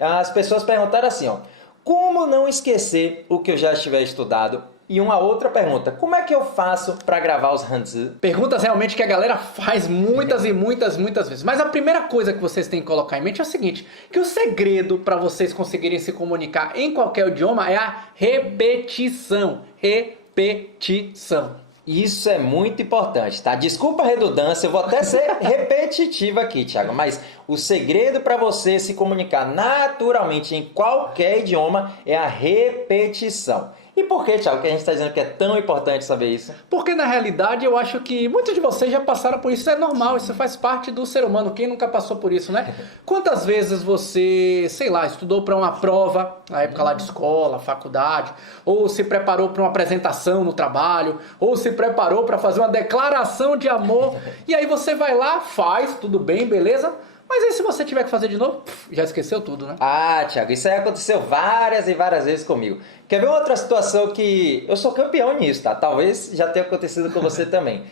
as pessoas perguntaram assim, ó, como não esquecer o que eu já estiver estudado? E uma outra pergunta, como é que eu faço para gravar os Hanzi? Perguntas realmente que a galera faz muitas e muitas vezes. Mas a primeira coisa que vocês têm que colocar em mente é o seguinte, que o segredo para vocês conseguirem se comunicar em qualquer idioma é a repetição. Repetição. Isso é muito importante, tá? Desculpa a redundância, eu vou até ser repetitivo aqui, Thiago, mas o segredo para você se comunicar naturalmente em qualquer idioma é a repetição. E por que, Thiago, que a gente está dizendo que é tão importante saber isso? Porque na realidade eu acho que muitos de vocês já passaram por isso, isso é normal, isso faz parte do ser humano, quem nunca passou por isso, né? Quantas vezes você, sei lá, estudou para uma prova, na época lá de escola, faculdade, ou se preparou para uma apresentação no trabalho, ou se preparou para fazer uma declaração de amor, e aí você vai lá, faz, tudo bem, beleza? Mas aí se você tiver que fazer de novo, já esqueceu tudo, né? Ah, Thiago, isso aí aconteceu várias e várias vezes comigo. Quer ver outra situação que eu sou campeão nisso, tá? Talvez já tenha acontecido com você também.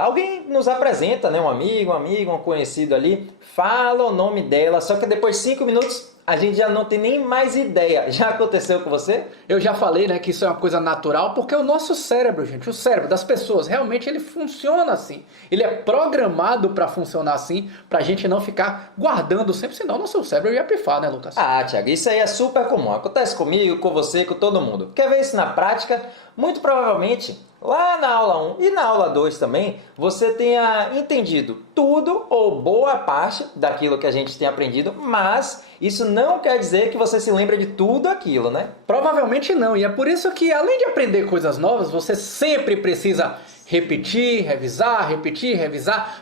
Alguém nos apresenta, né? Um amigo, um conhecido ali, fala o nome dela, só que depois de 5 minutos a gente já não tem nem mais ideia. Já aconteceu com você? Eu já falei, né, que isso é uma coisa natural, porque o nosso cérebro, gente, o cérebro das pessoas, realmente ele funciona assim. Ele é programado para funcionar assim, pra gente não ficar guardando sempre, senão nosso cérebro ia pifar, né, Lucas? Ah, Thiago, isso aí é super comum. Acontece comigo, com você, com todo mundo. Quer ver isso na prática? Muito provavelmente, lá na aula 1 e na aula 2 também, você tenha entendido tudo ou boa parte daquilo que a gente tem aprendido, mas isso não quer dizer que você se lembra de tudo aquilo, né? Provavelmente não, e é por isso que além de aprender coisas novas, você sempre precisa repetir, revisar,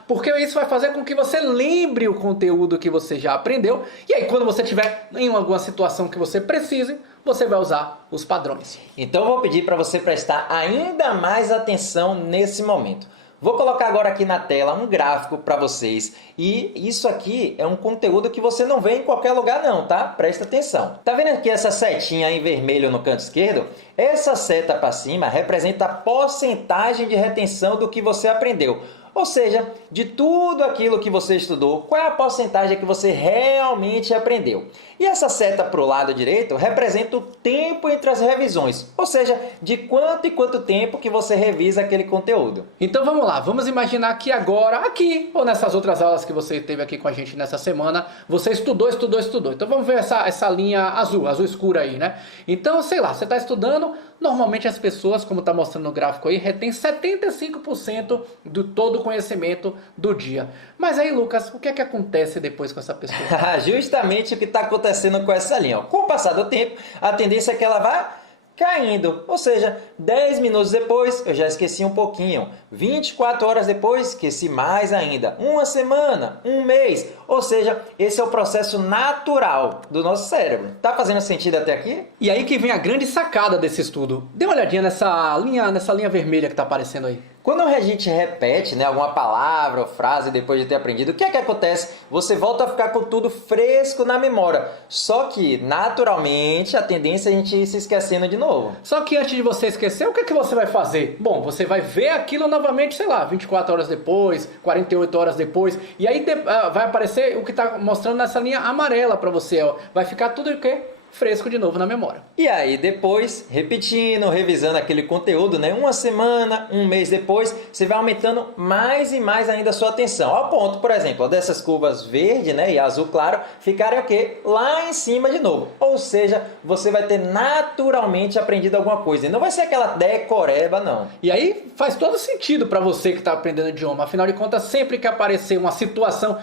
porque isso vai fazer com que você lembre o conteúdo que você já aprendeu, e aí quando você tiver em alguma situação que você precise, você vai usar os padrões. Então eu vou pedir para você prestar ainda mais atenção nesse momento. Vou colocar agora aqui na tela um gráfico para vocês e isso aqui é um conteúdo que você não vê em qualquer lugar não, tá? Presta atenção. Tá vendo aqui essa setinha em vermelho no canto esquerdo? Essa seta para cima representa a porcentagem de retenção do que você aprendeu. Ou seja, de tudo aquilo que você estudou, qual é a porcentagem que você realmente aprendeu? E essa seta para o lado direito representa o tempo entre as revisões, ou seja, de quanto e quanto tempo que você revisa aquele conteúdo. Então vamos lá, vamos imaginar que agora, aqui, ou nessas outras aulas que você teve aqui com a gente nessa semana, você estudou. Então vamos ver essa linha azul escura aí, né? Então, sei lá, você está estudando, normalmente as pessoas, como está mostrando no gráfico aí, retém 75% do todo o conhecimento do dia. Mas aí, Lucas, o que é que acontece depois com essa pessoa? Justamente o que está acontecendo com essa linha. Ó. Com o passar do tempo, a tendência é que ela vá caindo. Ou seja, 10 minutos depois eu já esqueci um pouquinho. 24 horas depois esqueci mais ainda. Uma semana, um mês. Ou seja, esse é o processo natural do nosso cérebro. Tá fazendo sentido até aqui? E aí que vem a grande sacada desse estudo. Dê uma olhadinha nessa linha vermelha que está aparecendo aí. Quando a gente repete, né, alguma palavra ou frase depois de ter aprendido, o que é que acontece? Você volta a ficar com tudo fresco na memória. Só que, naturalmente, a tendência é a gente ir se esquecendo de novo. Só que antes de você esquecer, o que é que você vai fazer? Bom, você vai ver aquilo novamente, sei lá, 24 horas depois, 48 horas depois, e aí vai aparecer o que está mostrando nessa linha amarela para você. Ó. Vai ficar tudo o quê? Fresco de novo na memória. E aí depois, repetindo, revisando aquele conteúdo, né? Uma semana, um mês depois, você vai aumentando mais e mais ainda a sua atenção. Ao ponto, por exemplo, dessas curvas verde, né, e azul claro ficarem o quê? Lá em cima de novo. Ou seja, você vai ter naturalmente aprendido alguma coisa. E não vai ser aquela decoreba, não. E aí faz todo sentido para você que está aprendendo idioma. Afinal de contas, sempre que aparecer uma situação,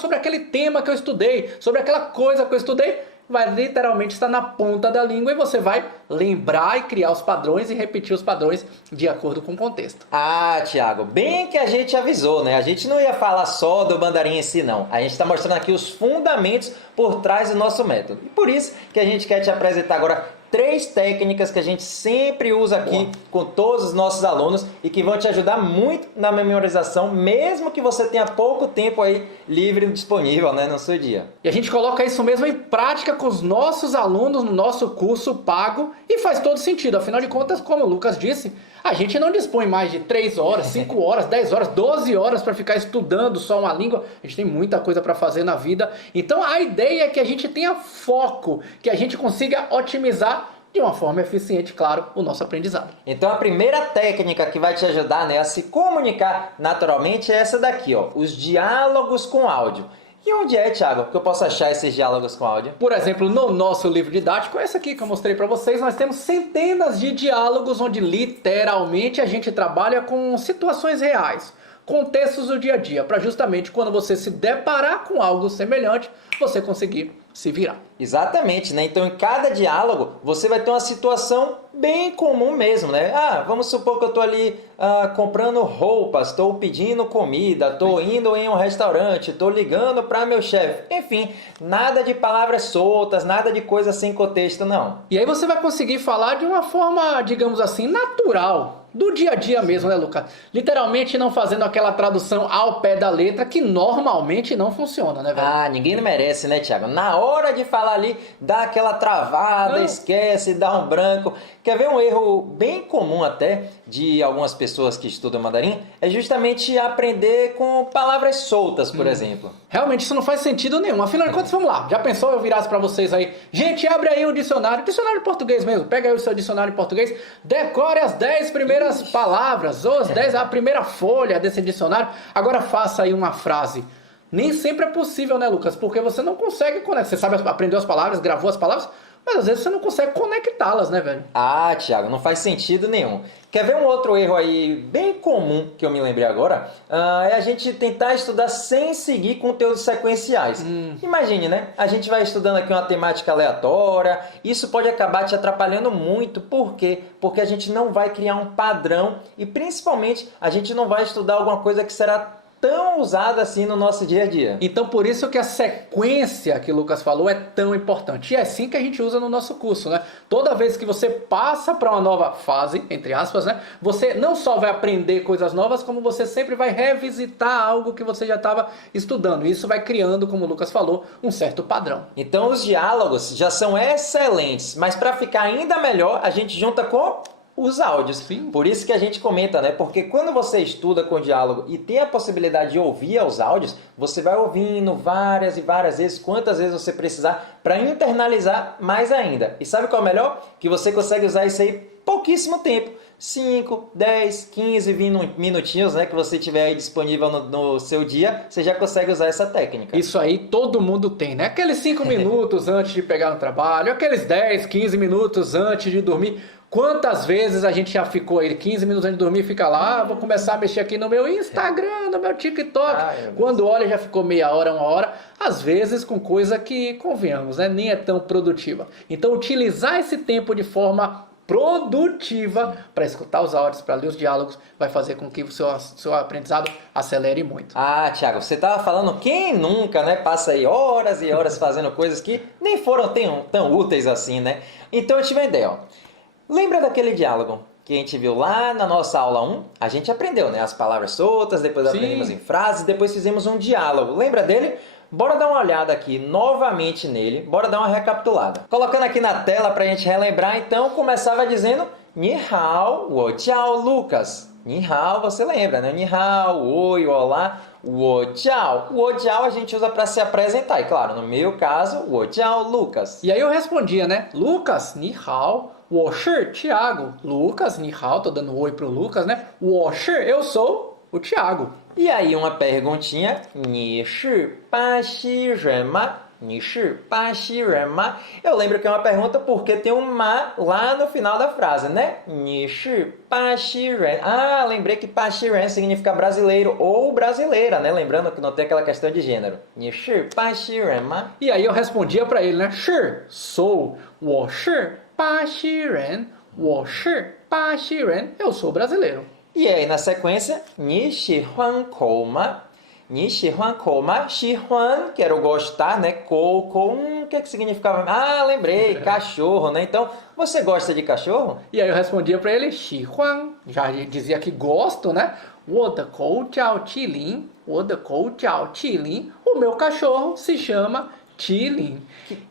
sobre aquele tema que eu estudei, sobre aquela coisa que eu estudei, vai literalmente estar na ponta da língua e você vai lembrar e criar os padrões e repetir os padrões de acordo com o contexto. Ah, Thiago, bem que a gente avisou, né? A gente não ia falar só do mandarim em si, não. A gente está mostrando aqui os fundamentos por trás do nosso método. E por isso que a gente quer te apresentar agora 3 técnicas que a gente sempre usa aqui com todos os nossos alunos e que vão te ajudar muito na memorização, mesmo que você tenha pouco tempo aí livre disponível, né, no seu dia. E a gente coloca isso mesmo em prática com os nossos alunos no nosso curso pago e faz todo sentido. Afinal de contas, como o Lucas disse, A gente não dispõe mais de 3 horas, 5 horas, 10 horas, 12 horas para ficar estudando só uma língua. A gente tem muita coisa para fazer na vida. Então a ideia é que a gente tenha foco, que a gente consiga otimizar de uma forma eficiente, claro, o nosso aprendizado. Então a primeira técnica que vai te ajudar, né, a se comunicar naturalmente é essa daqui, ó, os diálogos com áudio. E onde é, Thiago, que eu posso achar esses diálogos com áudio? Por exemplo, no nosso livro didático, esse aqui que eu mostrei para vocês, nós temos centenas de diálogos onde literalmente a gente trabalha com situações reais, contextos do dia a dia, para justamente quando você se deparar com algo semelhante, você conseguir se virar. Exatamente, né? Então em cada diálogo você vai ter uma situação bem comum mesmo, né? Vamos supor que eu estou ali comprando roupas, estou pedindo comida, estou indo em um restaurante, estou ligando para meu chefe. Enfim, nada de palavras soltas, nada de coisa sem contexto, não. E aí você vai conseguir falar de uma forma, digamos assim, natural. Do dia a dia mesmo, né, Lucas? Literalmente não fazendo aquela tradução ao pé da letra que normalmente não funciona, né, velho? Ninguém merece, né, Thiago? Na hora de falar ali, dá aquela travada, esquece, dá um branco. Quer ver um erro bem comum até de algumas pessoas que estudam mandarim? É justamente aprender com palavras soltas, por exemplo. Realmente isso não faz sentido nenhum. Afinal de contas, vamos lá. Já pensou eu virasse para vocês aí? Gente, abre aí o dicionário de português mesmo. Pega aí o seu dicionário de português, decore as 10 primeiras palavras, ou as 10, a primeira folha desse dicionário. Agora faça aí uma frase. Nem sempre é possível, né, Lucas? Porque você não consegue conectar. Você sabe, aprendeu as palavras, gravou as palavras, mas às vezes você não consegue conectá-las, né, velho? Thiago, não faz sentido nenhum. Quer ver um outro erro aí bem comum que eu me lembrei agora? É a gente tentar estudar sem seguir conteúdos sequenciais. Imagine, né? A gente vai estudando aqui uma temática aleatória, isso pode acabar te atrapalhando muito. Por quê? Porque a gente não vai criar um padrão e principalmente a gente não vai estudar alguma coisa que será tão usada assim no nosso dia a dia. Então por isso que a sequência que o Lucas falou é tão importante. E é assim que a gente usa no nosso curso, né? Toda vez que você passa para uma nova fase, entre aspas, né? Você não só vai aprender coisas novas, como você sempre vai revisitar algo que você já estava estudando. E isso vai criando, como o Lucas falou, um certo padrão. Então os diálogos já são excelentes, mas para ficar ainda melhor, a gente junta com os áudios. Sim. Por isso que a gente comenta, né? Porque quando você estuda com diálogo e tem a possibilidade de ouvir os áudios, você vai ouvindo várias e várias vezes, quantas vezes você precisar, para internalizar mais ainda. E sabe qual é o melhor? Que você consegue usar isso aí pouquíssimo tempo. 5, 10, 15, 20 minutinhos, né, que você tiver aí disponível no seu dia, você já consegue usar essa técnica. Isso aí todo mundo tem, né? Aqueles 5 minutos antes de pegar no trabalho, aqueles 10, 15 minutos antes de dormir. Quantas vezes a gente já ficou aí 15 minutos antes de dormir, fica lá, vou começar a mexer aqui no meu Instagram, no meu TikTok. Quando olha já ficou meia hora, 1 hora, às vezes com coisa que, convenhamos, né, nem é tão produtiva. Então utilizar esse tempo de forma produtiva para escutar os áudios, para ler os diálogos, vai fazer com que o seu aprendizado acelere muito. Thiago, você estava falando, quem nunca, né, passa aí horas e horas fazendo coisas que nem foram tão úteis assim, né? Então eu tive uma ideia, ó. Lembra daquele diálogo que a gente viu lá na nossa aula 1? A gente aprendeu, né, as palavras soltas, depois aprendemos em frases, depois fizemos um diálogo. Lembra dele? Bora dar uma olhada aqui novamente nele, bora dar uma recapitulada. Colocando aqui na tela para a gente relembrar, então, começava dizendo Ni hao, wo jiao Lucas. Ni hao, você lembra, né? Ni hao, oi, olá, wo jiao. Wo jiao a gente usa para se apresentar, e claro, no meu caso, wo jiao Lucas. E aí eu respondia, né? Lucas, ni hao, wo shi Thiago. Lucas, ni hao, tô dando oi pro Lucas, né? Wo shi, eu sou o Thiago. E aí uma perguntinha, Ni shi ba xi ren ma? Ni shi ba xi ren ma? Eu lembro que é uma pergunta porque tem um ma lá no final da frase, né? Ni shi ba xi ren. Lembrei que ba xi ren significa brasileiro ou brasileira, né? Lembrando que não tem aquela questão de gênero. Ni shi ba xi ren ma? E aí eu respondia para ele, né? Shi, sou, wo shi ba xi ren, wo shi ba xi ren, eu sou brasileiro. E aí, na sequência, Ni xi huan kou ma? Ni xi huan kou ma? Xi huan, que era o gostar, né? Kou, o que significava? Lembrei, cachorro, né? Então, você gosta de cachorro? E aí eu respondia para ele, xi huan, já dizia que gosto, né? Wo de kou jiao qi lin, wo de kou jiao qi lin. O meu cachorro se chama Chilling.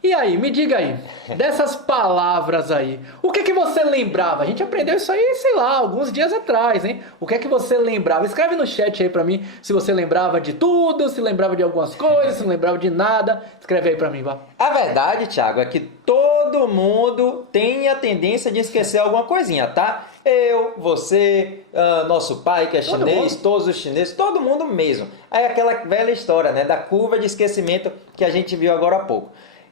E aí, me diga aí, dessas palavras aí, o que que você lembrava? A gente aprendeu isso aí, sei lá, alguns dias atrás, hein? O que é que você lembrava? Escreve no chat aí pra mim se você lembrava de tudo, se lembrava de algumas coisas, se lembrava de nada. Escreve aí pra mim, vá. A verdade, Thiago, é que todo mundo tem a tendência de esquecer alguma coisinha, tá? Eu, você, nosso pai que é chinês, todos os chineses, todo mundo mesmo. Aí aquela velha história, né, da curva de esquecimento que a gente viu agora há pouco.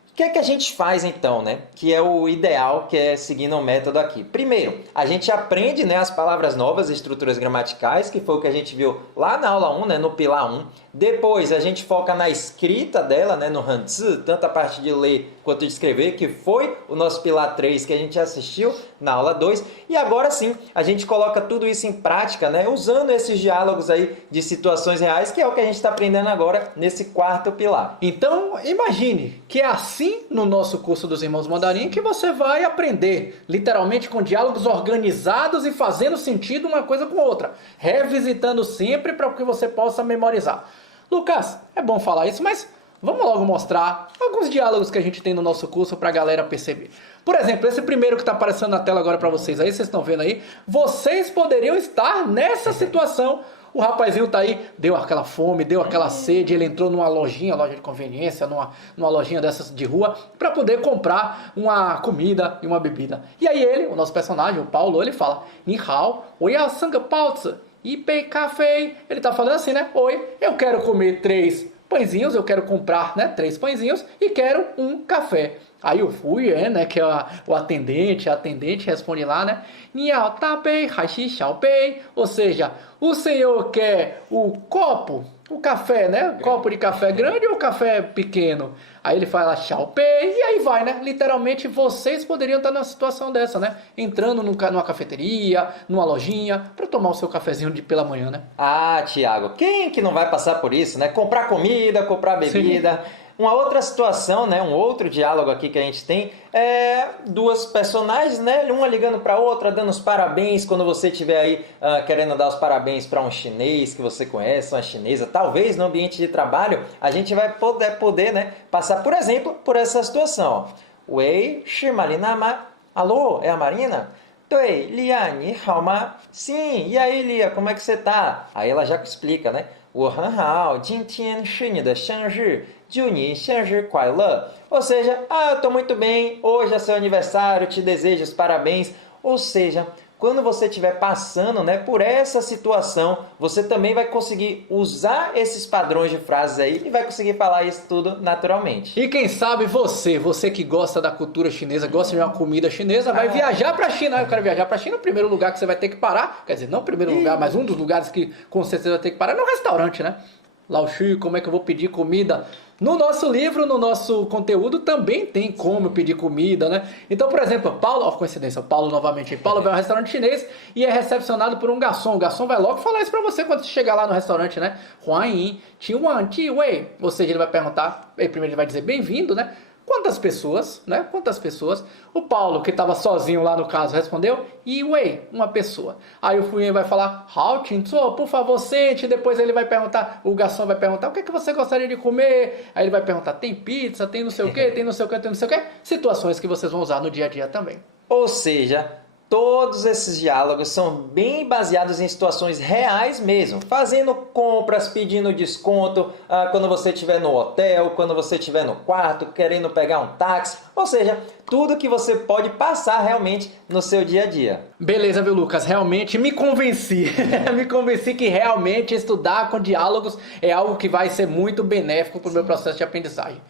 O que é que a gente faz então, né? Que é o ideal, que é seguindo o método aqui. Primeiro, a gente aprende, né, as palavras novas, estruturas gramaticais, que foi o que a gente viu lá na aula 1, né, no pilar 1. Depois, a gente foca na escrita dela, né, no Hanzi, tanto a parte de ler quanto de escrever, que foi o nosso pilar 3 que a gente assistiu na aula 2. E agora sim, a gente coloca tudo isso em prática, né, usando esses diálogos aí de situações reais, que é o que a gente está aprendendo agora nesse quarto pilar. Então, imagine que é assim no nosso curso dos Irmãos Mandarim que você vai aprender, literalmente com diálogos organizados e fazendo sentido uma coisa com outra, revisitando sempre para que você possa memorizar. Lucas, é bom falar isso, mas vamos logo mostrar alguns diálogos que a gente tem no nosso curso para a galera perceber. Por exemplo, esse primeiro que está aparecendo na tela agora para vocês aí, vocês estão vendo aí, vocês poderiam estar nessa situação. O rapazinho tá aí, deu aquela fome, deu aquela sede, ele entrou numa lojinha, loja de conveniência, numa lojinha dessas de rua, para poder comprar uma comida e uma bebida. E aí ele, o nosso personagem, o Paulo, ele fala, Ni hao, oi a sanga paozi, ipei café. Ele tá falando assim, né? Oi, eu quero comer 3 pãezinhos, eu quero comprar, né, 3 pãezinhos e quero um café. Aí o Fui, né, que é o atendente, a atendente responde lá, né, Niao ta bei, haixi xiao bei, ou seja, o senhor quer o copo, o café, né, o copo de café grande ou café pequeno? Aí ele fala xiao bei e aí vai, né, literalmente vocês poderiam estar numa situação dessa, né, entrando numa cafeteria, numa lojinha, para tomar o seu cafezinho pela manhã, né? Ah, Thiago, quem que não vai passar por isso, né? Comprar comida, comprar bebida. Sim. Uma outra situação, né, um outro diálogo aqui que a gente tem é 2 personagens, né, uma ligando para a outra, dando os parabéns quando você estiver aí querendo dar os parabéns para um chinês que você conhece, uma chinesa. Talvez no ambiente de trabalho a gente vai poder, né, passar, por exemplo, por essa situação. Wei, Shimarina Ma. Alô, é a Marina? Dui, Lia, ni hao ma? Sim, e aí, Lia, como é que você tá? Aí ela já explica, né? 我很好，今天是你的生日，祝你生日快乐. Ou seja, eu estou muito bem, hoje é seu aniversário, te desejo os parabéns. Ou seja, quando você estiver passando, né, por essa situação, você também vai conseguir usar esses padrões de frases aí e vai conseguir falar isso tudo naturalmente. E quem sabe você que gosta da cultura chinesa, gosta de uma comida chinesa, vai viajar para a China. Eu quero viajar para a China, o primeiro lugar que você vai ter que parar, quer dizer, não o primeiro lugar, mas um dos lugares que com certeza vai ter que parar é no restaurante, né? Lao Shu, como é que eu vou pedir comida? No nosso livro, no nosso conteúdo, também tem como pedir comida, né? Então, por exemplo, Paulo, ó, coincidência, Paulo novamente, Paulo vai ao restaurante chinês e é recepcionado por um garçom. O garçom vai logo falar isso pra você quando você chegar lá no restaurante, né? Huan Yin, Ti Wan, Ti Wei. Ou seja, ele vai perguntar, primeiro ele vai dizer bem-vindo, né? Quantas pessoas, né? Quantas pessoas? O Paulo, que estava sozinho lá no caso, respondeu, Yi Wei, uma pessoa. Aí o Fuyen vai falar, Hao Qingzuo, por favor, sente. Depois ele vai perguntar, o garçom vai perguntar, o que é que você gostaria de comer? Aí ele vai perguntar, tem pizza, tem não sei o que, tem não sei o que, tem não sei o que. Situações que vocês vão usar no dia a dia também. Ou seja, todos esses diálogos são bem baseados em situações reais mesmo. Fazendo compras, pedindo desconto, quando você estiver no hotel, quando você estiver no quarto, querendo pegar um táxi. Ou seja, tudo que você pode passar realmente no seu dia a dia. Beleza, viu, Lucas? Realmente me convenci. Me convenci que realmente estudar com diálogos é algo que vai ser muito benéfico para o meu processo de aprendizagem.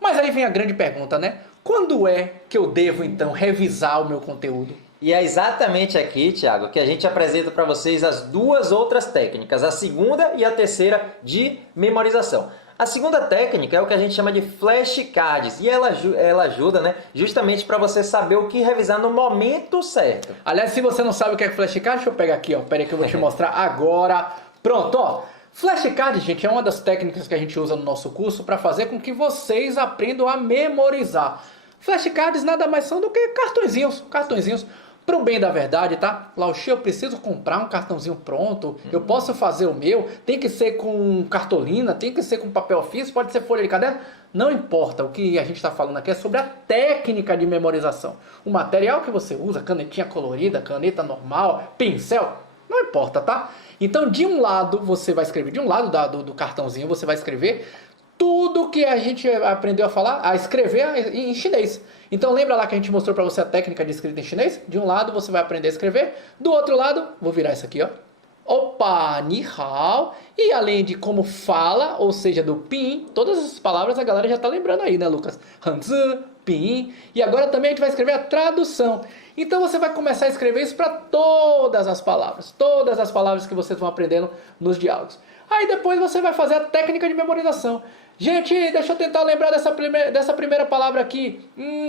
Mas aí vem a grande pergunta, né? Quando é que eu devo, então, revisar o meu conteúdo? E é exatamente aqui, Thiago, que a gente apresenta para vocês as 2 outras técnicas, a segunda e a terceira de memorização. A segunda técnica é o que a gente chama de flashcards e ela ajuda, né, justamente para você saber o que revisar no momento certo. Aliás, se você não sabe o que é flashcard, deixa eu pegar aqui, ó. Pera aí que eu vou te mostrar agora. Pronto, ó. Flashcard, gente, é uma das técnicas que a gente usa no nosso curso para fazer com que vocês aprendam a memorizar. Flashcards nada mais são do que cartõezinhos. Pro bem da verdade, tá? Lao Shu, eu preciso comprar um cartãozinho pronto, eu posso fazer o meu, tem que ser com cartolina, tem que ser com papel ofício, pode ser folha de caderno. Não importa, o que a gente está falando aqui é sobre a técnica de memorização. O material que você usa, canetinha colorida, caneta normal, pincel, não importa, tá? Então, de um lado, você vai escrever, de um lado do cartãozinho, você vai escrever tudo que a gente aprendeu a falar, a escrever em chinês. Então, lembra lá que a gente mostrou para você a técnica de escrita em chinês? De um lado, você vai aprender a escrever. Do outro lado, vou virar isso aqui, ó. Opa, ni hao. E além de como fala, ou seja, do pinyin, todas essas palavras a galera já tá lembrando aí, né, Lucas? Hanzi, pinyin. E agora também a gente vai escrever a tradução. Então você vai começar a escrever isso para todas as palavras que vocês vão aprendendo nos diálogos. Aí depois você vai fazer a técnica de memorização. Gente, deixa eu tentar lembrar dessa primeira palavra aqui.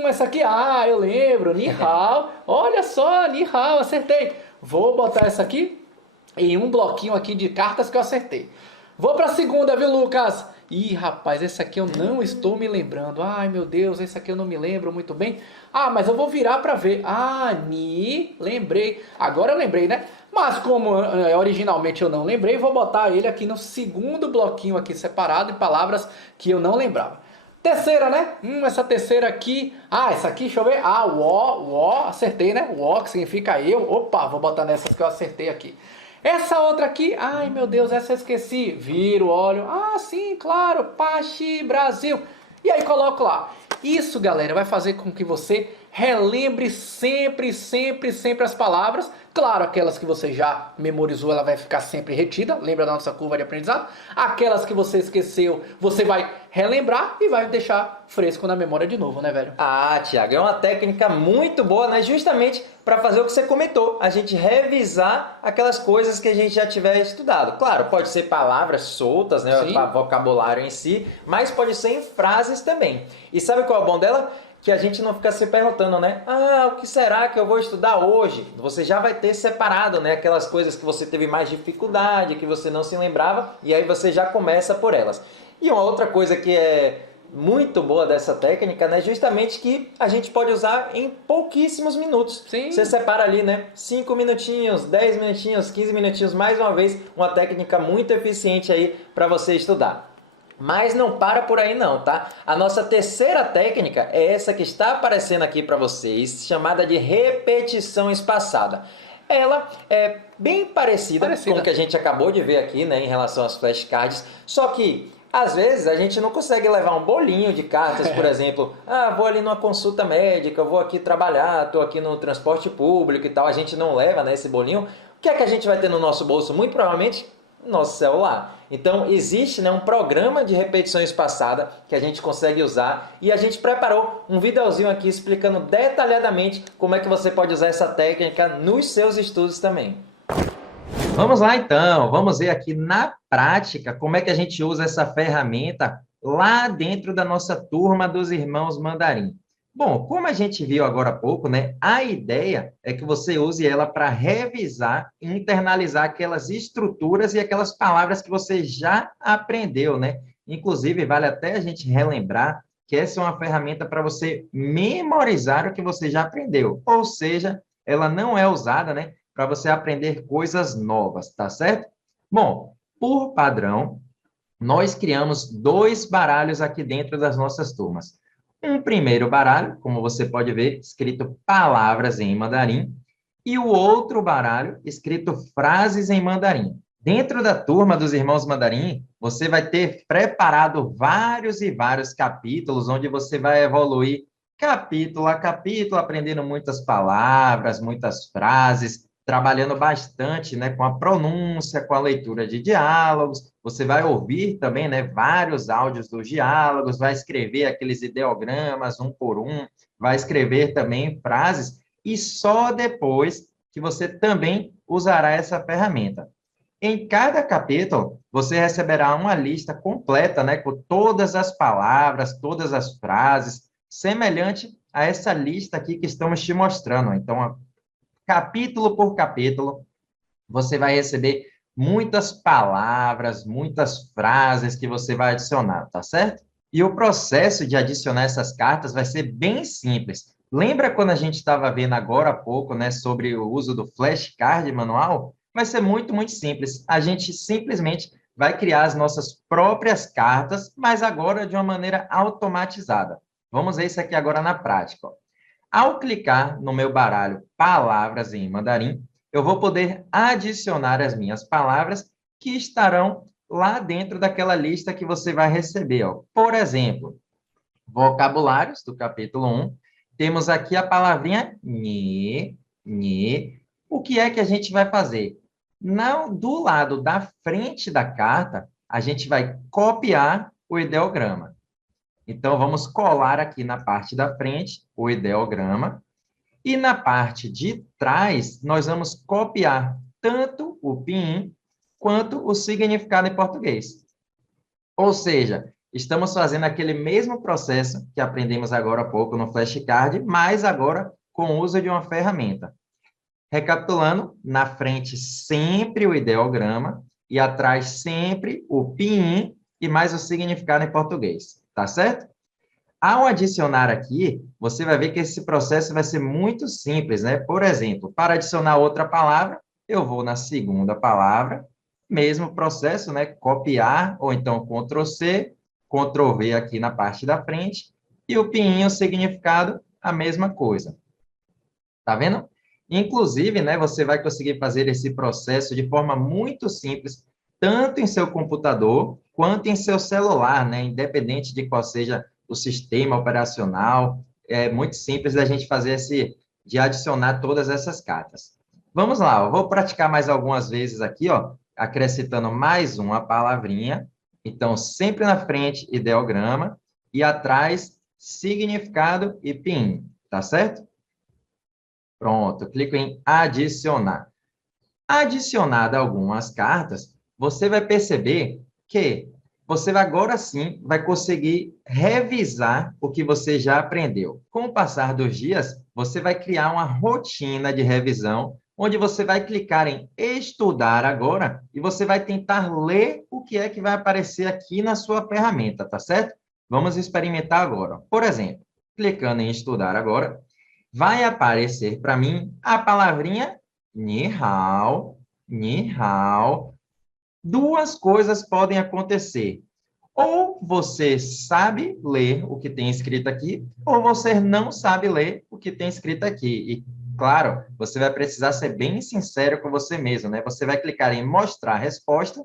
Essa aqui, eu lembro, ni hao. Olha só, ni hao, acertei. Vou botar essa aqui em um bloquinho aqui de cartas que eu acertei. Vou para a segunda, viu, Lucas? Ih, rapaz, esse aqui eu não estou me lembrando. Ai, meu Deus, esse aqui eu não me lembro muito bem. Mas eu vou virar para ver. Lembrei. Agora eu lembrei, né? Mas como originalmente eu não lembrei, vou botar ele aqui no segundo bloquinho aqui separado em palavras que eu não lembrava. Terceira, né? Essa terceira aqui. Essa aqui, deixa eu ver. O, acertei, né? O, que significa eu. Opa, vou botar nessas que eu acertei aqui. Essa outra aqui, ai meu Deus, essa eu esqueci. Viro, olho. Sim, claro, Pachi, Brasil. E aí coloco lá. Isso, galera, vai fazer com que você relembre sempre as palavras. Claro, aquelas que você já memorizou, ela vai ficar sempre retida. Lembra da nossa curva de aprendizado? Aquelas que você esqueceu, você vai relembrar e vai deixar fresco na memória de novo, né, velho? Thiago, é uma técnica muito boa, né? Justamente para fazer o que você comentou, a gente revisar aquelas coisas que a gente já tiver estudado. Claro, pode ser palavras soltas, né? O vocabulário em si, mas pode ser em frases também. E sabe qual é o bom dela? Que a gente não fica se perguntando, né? O que será que eu vou estudar hoje? Você já vai ter separado, né? Aquelas coisas que você teve mais dificuldade, que você não se lembrava, e aí você já começa por elas. E uma outra coisa que é muito boa dessa técnica, né? Justamente que a gente pode usar em pouquíssimos minutos. Sim. Você separa ali, né? 5 minutinhos, 10 minutinhos, 15 minutinhos, mais uma vez, uma técnica muito eficiente aí para você estudar. Mas não para por aí não, tá? A nossa terceira técnica é essa que está aparecendo aqui para vocês, chamada de repetição espaçada. Ela é bem parecida com o que a gente acabou de ver aqui, né, em relação às flashcards, só que às vezes a gente não consegue levar um bolinho de cartas, por exemplo. Vou ali numa consulta médica, eu vou aqui trabalhar, estou aqui no transporte público e tal. A gente não leva, né, esse bolinho. O que é que a gente vai ter no nosso bolso? Muito provavelmente nosso celular. Então existe, né, um programa de repetição espaçada que a gente consegue usar e a gente preparou um videozinho aqui explicando detalhadamente como é que você pode usar essa técnica nos seus estudos também. Vamos lá então, vamos ver aqui na prática como é que a gente usa essa ferramenta lá dentro da nossa turma dos Irmãos Mandarim. Bom, como a gente viu agora há pouco, né, a ideia é que você use ela para revisar e internalizar aquelas estruturas e aquelas palavras que você já aprendeu, né? Inclusive, vale até a gente relembrar que essa é uma ferramenta para você memorizar o que você já aprendeu. Ou seja, ela não é usada, né, para você aprender coisas novas, tá certo? Bom, por padrão, nós criamos 2 baralhos aqui dentro das nossas turmas. Um primeiro baralho, como você pode ver, escrito palavras em mandarim, e o outro baralho, escrito frases em mandarim. Dentro da turma dos Irmãos Mandarim, você vai ter preparado vários e vários capítulos, onde você vai evoluir capítulo a capítulo, aprendendo muitas palavras, muitas frases, trabalhando bastante, né, com a pronúncia, com a leitura de diálogos. Você vai ouvir também, né, vários áudios dos diálogos, vai escrever aqueles ideogramas um por um, vai escrever também frases, e só depois que você também usará essa ferramenta. Em cada capítulo, você receberá uma lista completa, né, com todas as palavras, todas as frases, semelhante a essa lista aqui que estamos te mostrando. Então, capítulo por capítulo, você vai receber muitas palavras, muitas frases que você vai adicionar, tá certo? E o processo de adicionar essas cartas vai ser bem simples. Lembra quando a gente estava vendo agora há pouco, né, sobre o uso do flashcard manual? Vai ser muito simples. A gente simplesmente vai criar as nossas próprias cartas, mas agora de uma maneira automatizada. Vamos ver isso aqui agora na prática. Ó. Ao clicar no meu baralho Palavras em Mandarim, eu vou poder adicionar as minhas palavras que estarão lá dentro daquela lista que você vai receber. Ó. Por exemplo, vocabulários do capítulo 1, temos aqui a palavrinha ni. O que é que a gente vai fazer? Do lado da frente da carta, a gente vai copiar o ideograma. Então, vamos colar aqui na parte da frente o ideograma. E na parte de trás, nós vamos copiar tanto o pinyin quanto o significado em português. Ou seja, estamos fazendo aquele mesmo processo que aprendemos agora há pouco no flashcard, mas agora com o uso de uma ferramenta. Recapitulando, na frente sempre o ideograma e atrás sempre o pinyin e mais o significado em português, tá certo? Ao adicionar aqui, você vai ver que esse processo vai ser muito simples, né? Por exemplo, para adicionar outra palavra, eu vou na segunda palavra, mesmo processo, né? Copiar, ou então Ctrl+C, Ctrl+V aqui na parte da frente, e o pinyin, o significado, a mesma coisa. Tá vendo? Inclusive, né, você vai conseguir fazer esse processo de forma muito simples, tanto em seu computador, quanto em seu celular, né? Independente de qual seja o sistema operacional, é muito simples da gente fazer de adicionar todas essas cartas. Vamos lá, eu vou praticar mais algumas vezes aqui, ó, acrescentando mais uma palavrinha. Então, sempre na frente, ideograma, e atrás, significado e PIN, tá certo? Pronto, clico em adicionar. Adicionada algumas cartas, você vai perceber que você agora sim vai conseguir revisar o que você já aprendeu. Com o passar dos dias, você vai criar uma rotina de revisão, onde você vai clicar em estudar agora e você vai tentar ler o que é que vai aparecer aqui na sua ferramenta, tá certo? Vamos experimentar agora. Por exemplo, clicando em estudar agora, vai aparecer para mim a palavrinha ni hao, ni hao. Duas coisas podem acontecer. Ou você sabe ler o que tem escrito aqui, ou você não sabe ler o que tem escrito aqui. E, claro, você vai precisar ser bem sincero com você mesmo, né? Você vai clicar em mostrar a resposta,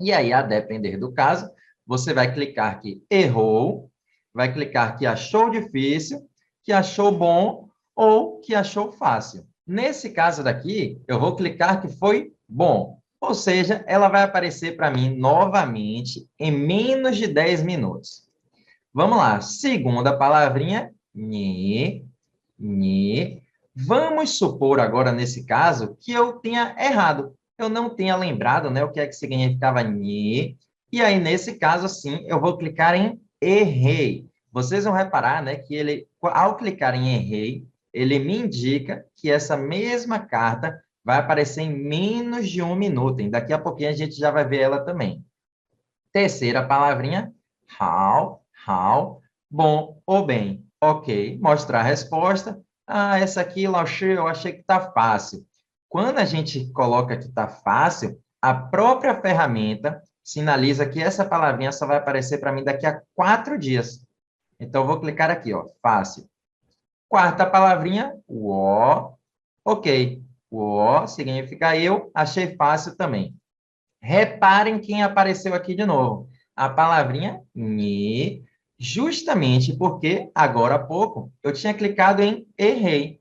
e aí, a depender do caso, você vai clicar que errou, vai clicar que achou difícil, que achou bom ou que achou fácil. Nesse caso daqui, eu vou clicar que foi bom. Ou seja, ela vai aparecer para mim novamente em menos de 10 minutos. Vamos lá. Segunda palavrinha, ni. Vamos supor agora, nesse caso, que eu tenha errado. Eu não tenha lembrado, né, o que é que significava ni. E aí, nesse caso, sim, eu vou clicar em errei. Vocês vão reparar, né, que ele, ao clicar em errei, ele me indica que essa mesma carta vai aparecer em menos de 1 minuto. E daqui a pouquinho a gente já vai ver ela também. Terceira palavrinha, how, bom ou bem. Ok, mostrar a resposta. Ah, essa aqui, Laoshi, eu achei que está fácil. Quando a gente coloca que está fácil, a própria ferramenta sinaliza que essa palavrinha só vai aparecer para mim daqui a 4 dias. Então, eu vou clicar aqui, ó, fácil. Quarta palavrinha, o. Ok, o significa eu, achei fácil também. Reparem quem apareceu aqui de novo. A palavrinha ni, justamente porque, agora há pouco, eu tinha clicado em errei.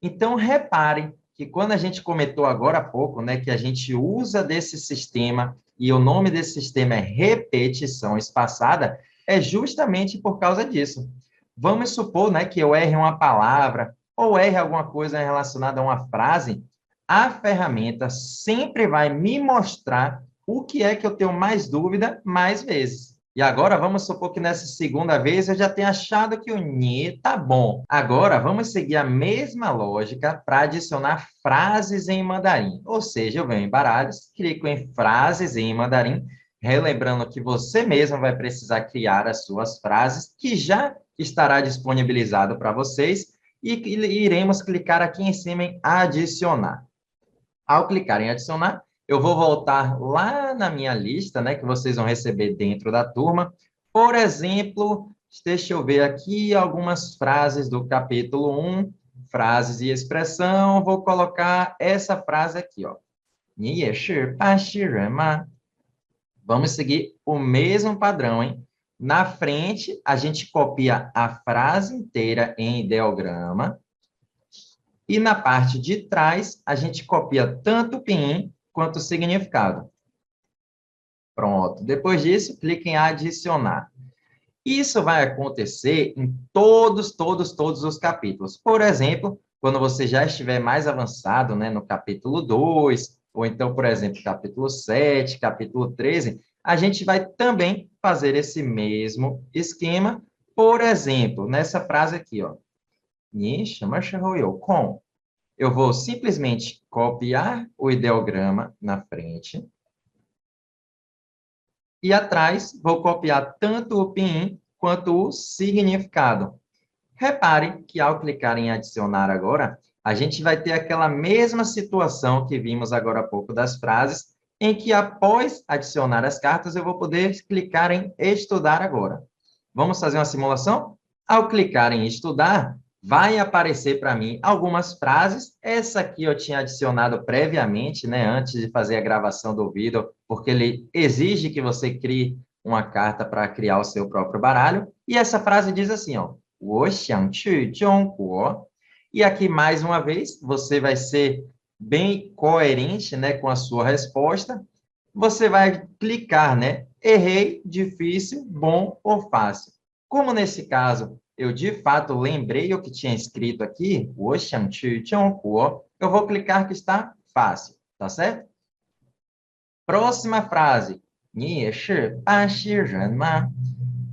Então, reparem que quando a gente comentou agora há pouco, né, que a gente usa desse sistema, e o nome desse sistema é repetição espaçada, é justamente por causa disso. Vamos supor, né, que eu erre uma palavra, ou erre alguma coisa relacionada a uma frase, a ferramenta sempre vai me mostrar o que é que eu tenho mais dúvida mais vezes. E agora, vamos supor que nessa segunda vez eu já tenha achado que o ni tá bom. Agora, vamos seguir a mesma lógica para adicionar frases em mandarim. Ou seja, eu venho em baralhos, clico em frases em mandarim, relembrando que você mesmo vai precisar criar as suas frases, que já estará disponibilizado para vocês, e iremos clicar aqui em cima em adicionar. Ao clicar em adicionar, eu vou voltar lá na minha lista, né, que vocês vão receber dentro da turma. Por exemplo, deixa eu ver aqui algumas frases do capítulo 1, frases e expressão. Vou colocar essa frase aqui, ó. 你也是巴西人吗? Vamos seguir o mesmo padrão, hein? Na frente, a gente copia a frase inteira em ideograma. E na parte de trás, a gente copia tanto o pinyin quanto o significado. Pronto. Depois disso, clique em adicionar. Isso vai acontecer em todos os capítulos. Por exemplo, quando você já estiver mais avançado, né, no capítulo 2, ou então, por exemplo, capítulo 7, capítulo 13, a gente vai também fazer esse mesmo esquema. Por exemplo, nessa frase aqui, ó. 你什么时候有空? Eu vou simplesmente copiar o ideograma na frente. E atrás, vou copiar tanto o pinyin quanto o significado. Repare que ao clicar em adicionar agora, a gente vai ter aquela mesma situação que vimos agora há pouco das frases, em que após adicionar as cartas, eu vou poder clicar em estudar agora. Vamos fazer uma simulação? Ao clicar em estudar, vai aparecer para mim algumas frases. Essa aqui eu tinha adicionado previamente, né, antes de fazer a gravação do vídeo, porque ele exige que você crie uma carta para criar o seu próprio baralho. E essa frase diz assim, ó, 我想去中国. E aqui, mais uma vez, você vai ser bem coerente, né, com a sua resposta. Você vai clicar, né, errei, difícil, bom ou fácil. Como nesse caso, eu de fato lembrei o que tinha escrito aqui, 我想去中国, eu vou clicar que está fácil, tá certo? Próxima frase, 你也是巴西人吗?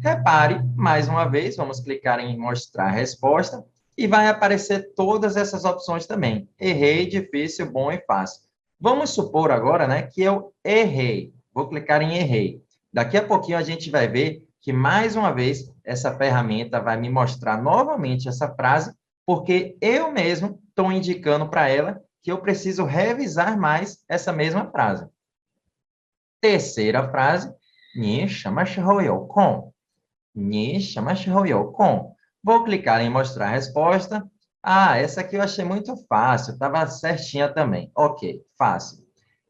Repare, mais uma vez, vamos clicar em mostrar a resposta e vai aparecer todas essas opções também. Errei, difícil, bom e fácil. Vamos supor agora, né, que eu errei. Vou clicar em errei. Daqui a pouquinho a gente vai ver que, mais uma vez, essa ferramenta vai me mostrar novamente essa frase, porque eu mesmo estou indicando para ela que eu preciso revisar mais essa mesma frase. Terceira frase, 你什么时候有空? 你什么时候有空? Vou clicar em mostrar a resposta. Ah, essa aqui eu achei muito fácil, estava certinha também. Ok, fácil.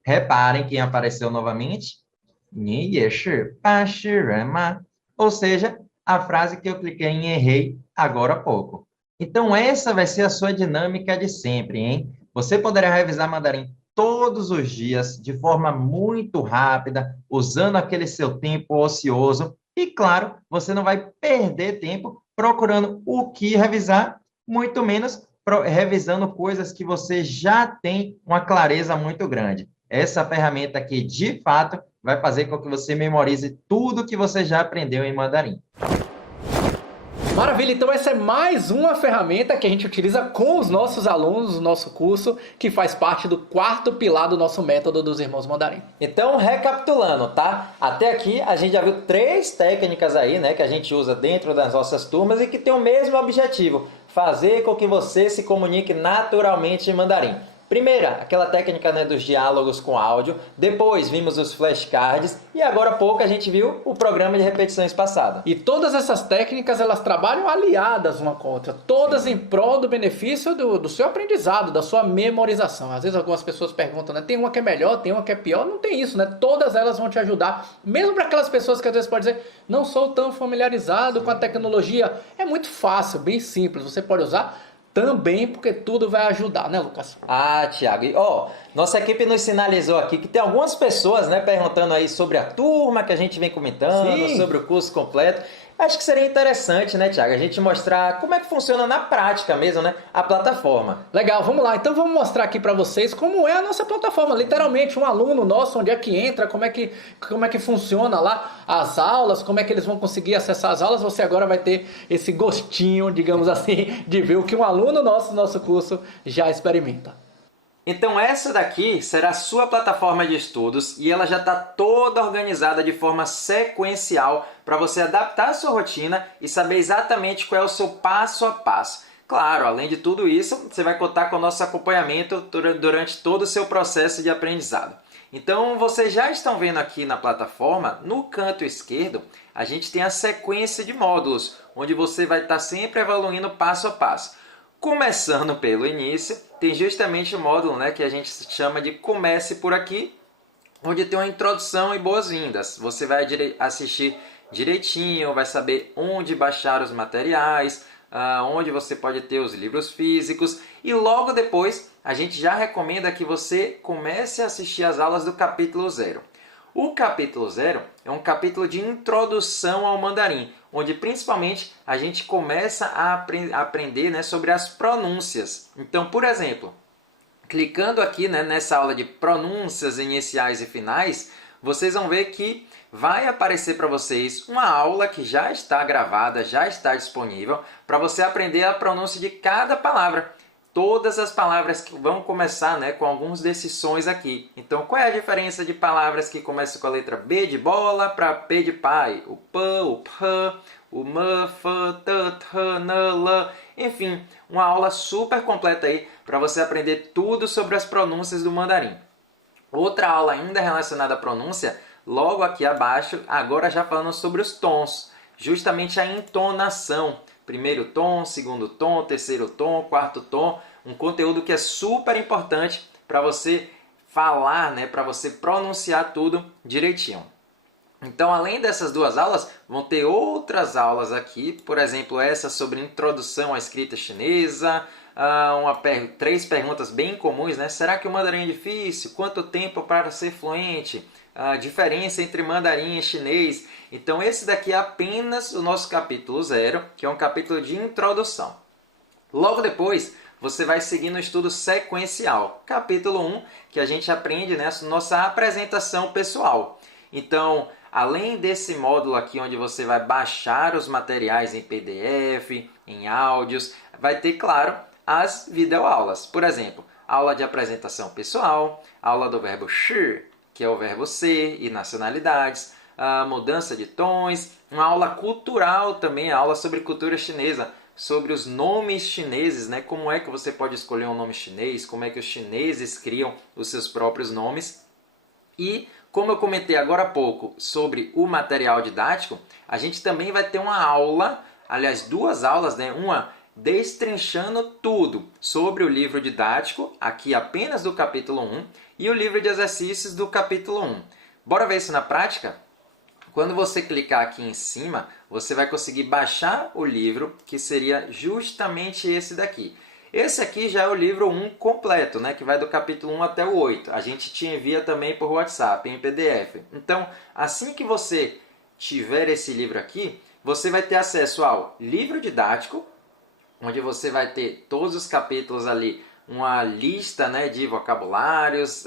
Reparem quem apareceu novamente. 你也是巴西人吗? Ou seja, a frase que eu cliquei em errei agora há pouco. Então, essa vai ser a sua dinâmica de sempre, hein? Você poderá revisar mandarim todos os dias, de forma muito rápida, usando aquele seu tempo ocioso. E, claro, você não vai perder tempo procurando o que revisar, muito menos revisando coisas que você já tem uma clareza muito grande. Essa ferramenta aqui, de fato, vai fazer com que você memorize tudo que você já aprendeu em mandarim. Maravilha, então essa é mais uma ferramenta que a gente utiliza com os nossos alunos do nosso curso, que faz parte do quarto pilar do nosso método dos Irmãos Mandarim. Então, recapitulando, tá? Até aqui a gente já viu 3 técnicas aí, né, que a gente usa dentro das nossas turmas e que tem o mesmo objetivo, fazer com que você se comunique naturalmente em mandarim. Primeira, aquela técnica, né, dos diálogos com áudio. Depois vimos os flashcards e agora há pouco a gente viu o programa de repetição espaçada. E todas essas técnicas, elas trabalham aliadas uma com a outra, todas em prol do benefício do seu aprendizado, da sua memorização. Às vezes algumas pessoas perguntam, né, tem uma que é melhor, tem uma que é pior. Não tem isso, né? Todas elas vão te ajudar, mesmo para aquelas pessoas que às vezes podem dizer, não sou tão familiarizado com a tecnologia. É muito fácil, bem simples, você pode usar também, porque tudo vai ajudar, né, Lucas? Ah, Thiago. E, nossa equipe nos sinalizou aqui que tem algumas pessoas, né, perguntando aí sobre a turma que a gente vem comentando, Sim. sobre o curso completo. Acho que seria interessante, né, Thiago, a gente mostrar como é que funciona na prática mesmo, né, a plataforma. Legal, vamos lá. Então vamos mostrar aqui para vocês como é a nossa plataforma. Literalmente, um aluno nosso, onde é que entra, como é que funciona lá as aulas, como é que eles vão conseguir acessar as aulas. Você agora vai ter esse gostinho, digamos assim, de ver o que um aluno nosso do nosso curso já experimenta. Então essa daqui será a sua plataforma de estudos e ela já está toda organizada de forma sequencial para você adaptar a sua rotina e saber exatamente qual é o seu passo a passo. Claro, além de tudo isso, você vai contar com o nosso acompanhamento durante todo o seu processo de aprendizado. Então, vocês já estão vendo aqui na plataforma, no canto esquerdo, a gente tem a sequência de módulos, onde você vai estar sempre evoluindo passo a passo. Começando pelo início, tem justamente o módulo, né, que a gente chama de Comece por Aqui, onde tem uma introdução e boas-vindas. Você vai assistir direitinho, vai saber onde baixar os materiais, onde você pode ter os livros físicos, e logo depois a gente já recomenda que você comece a assistir as aulas do capítulo 0. O capítulo 0 é um capítulo de introdução ao mandarim, onde principalmente a gente começa a aprender, né, sobre as pronúncias. Então, por exemplo, clicando aqui, né, nessa aula de pronúncias iniciais e finais, vocês vão ver que vai aparecer para vocês uma aula que já está gravada, já está disponível, para você aprender a pronúncia de cada palavra. Todas as palavras que vão começar, né, com alguns desses sons aqui. Então, qual é a diferença de palavras que começam com a letra B de bola para P de pai? O P, o P, o M, F, T, T, N, L. Enfim, uma aula super completa aí para você aprender tudo sobre as pronúncias do mandarim. Outra aula ainda relacionada à pronúncia, logo aqui abaixo, agora já falando sobre os tons, justamente a entonação. Primeiro tom, segundo tom, terceiro tom, quarto tom, um conteúdo que é super importante para você falar, né, para você pronunciar tudo direitinho. Então, além dessas duas aulas, vão ter outras aulas aqui, por exemplo, essa sobre introdução à escrita chinesa, 3 perguntas bem comuns, né? Será que o mandarim é difícil? Quanto tempo para ser fluente? A diferença entre mandarim e chinês. Então, esse daqui é apenas o nosso capítulo 0, que é um capítulo de introdução. Logo depois, você vai seguir no estudo sequencial. Capítulo 1, que a gente aprende, né, nossa apresentação pessoal. Então, além desse módulo aqui, onde você vai baixar os materiais em PDF, em áudios, vai ter, claro, as videoaulas. Por exemplo, aula de apresentação pessoal, aula do verbo shi, que é o verbo ser, e nacionalidades, a mudança de tons, uma aula cultural também, aula sobre cultura chinesa, sobre os nomes chineses, né? Como é que você pode escolher um nome chinês, como é que os chineses criam os seus próprios nomes. E, como eu comentei agora há pouco sobre o material didático, a gente também vai ter uma aula, aliás, 2 aulas, né? Uma destrinchando tudo sobre o livro didático, aqui apenas do capítulo 1, e o livro de exercícios do capítulo 1. Bora ver isso na prática? Quando você clicar aqui em cima, você vai conseguir baixar o livro, que seria justamente esse daqui. Esse aqui já é o livro 1 completo, né, que vai do capítulo 1 até o 8. A gente te envia também por WhatsApp, em PDF. Então, assim que você tiver esse livro aqui, você vai ter acesso ao livro didático, onde você vai ter todos os capítulos ali, uma lista, né, de vocabulários,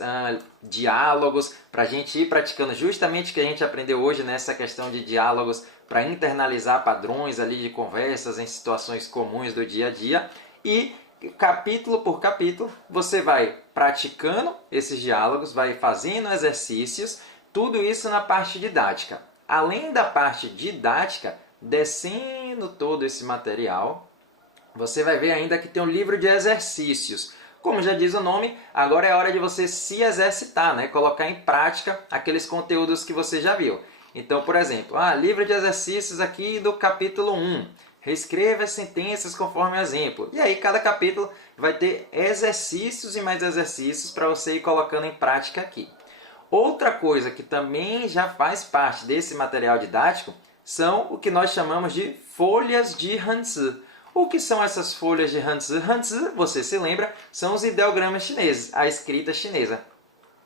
diálogos, para a gente ir praticando justamente o que a gente aprendeu hoje nessa questão de diálogos, para internalizar padrões ali de conversas em situações comuns do dia a dia. E capítulo por capítulo, você vai praticando esses diálogos, vai fazendo exercícios, tudo isso na parte didática. Além da parte didática, descendo todo esse material, você vai ver ainda que tem um livro de exercícios. Como já diz o nome, agora é hora de você se exercitar, né? Colocar em prática aqueles conteúdos que você já viu. Então, por exemplo, livro de exercícios aqui do capítulo 1. Reescreva as sentenças conforme exemplo. E aí, cada capítulo vai ter exercícios e mais exercícios para você ir colocando em prática aqui. Outra coisa que também já faz parte desse material didático são o que nós chamamos de folhas de Hanzi. O que são essas folhas de Hanzi? Hanzi, você se lembra, são os ideogramas chineses, a escrita chinesa.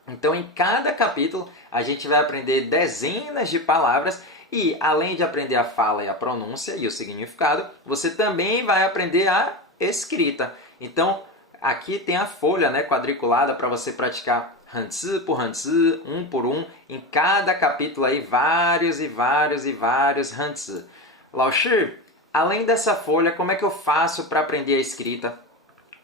Então, em cada capítulo, a gente vai aprender dezenas de palavras e, além de aprender a fala e a pronúncia e o significado, você também vai aprender a escrita. Então, aqui tem a folha, né, quadriculada para você praticar Hanzi por Hanzi, um por um. Em cada capítulo, aí, vários e vários e vários Hanzi. Laoshi, além dessa folha, como é que eu faço para aprender a escrita?